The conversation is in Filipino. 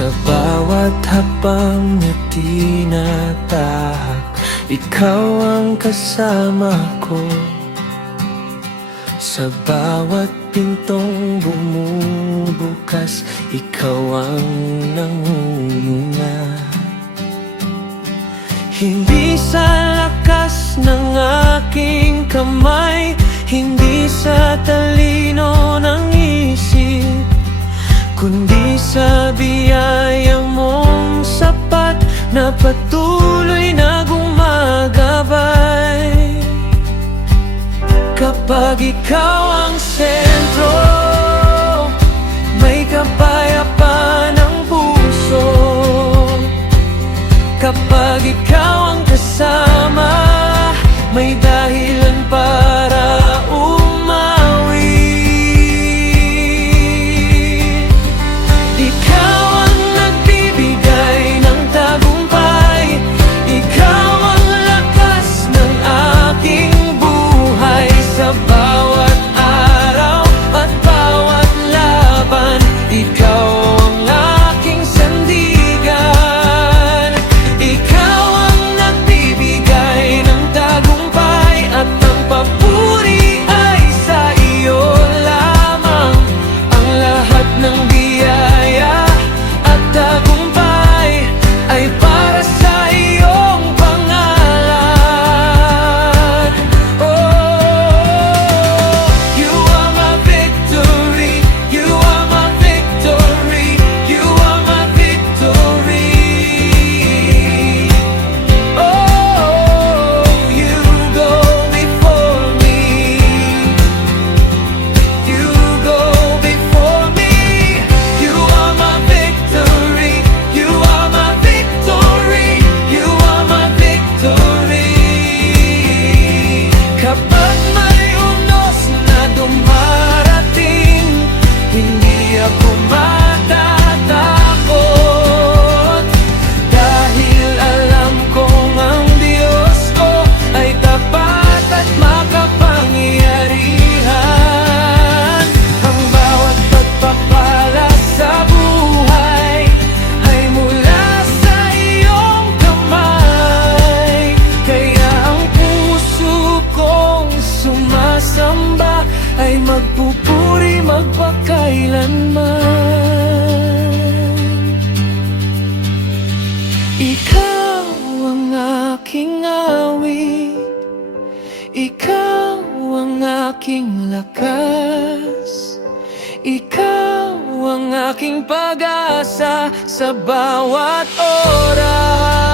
Sa bawat hakbang na tinatahak, ikaw ang kasama ko. Sa bawat pintong bumubukas, ikaw ang nangunguna. Hindi sa lakas ng aking kamay, hindi sa talino ng isip, kundi sa biyaya mong sapat na patuloy na gumagabay. Kapag ikaw ang sentro, may kapayapaan ang puso. Kapag ikaw ang kasama, may dahilan para umawi. Ikaw ang nagbibigay ng tagumpay, ikaw ang lakas ng aking buhay. Sa bawat araw at bawat laban, ikaw ang aking sandigan. Ikaw ang nagbibigay ng tagumpay, at ang papuri ay sa iyo lamang. Ang lahat ng biyaya at tagumpay ay para sa iyong pangalan. Oh, you are my victory, you are my victory, you are my victory. Oh, you go before me, you go before me. You are my victory, you are my victory, you are my victory. Kapag may unos na dumarating, hindi ako matatakot, dahil alam kong ang Diyos ko ay tapat at makapangyarihan. Ang bawat pagpapala sa buhay ay mula sa iyong kamay. Kaya ang puso kong sumasamba ay magpupuri magpakailanman. Ikaw ang aking awit, ikaw ang aking lakas, ikaw ang aking pag-asa sa bawat oras.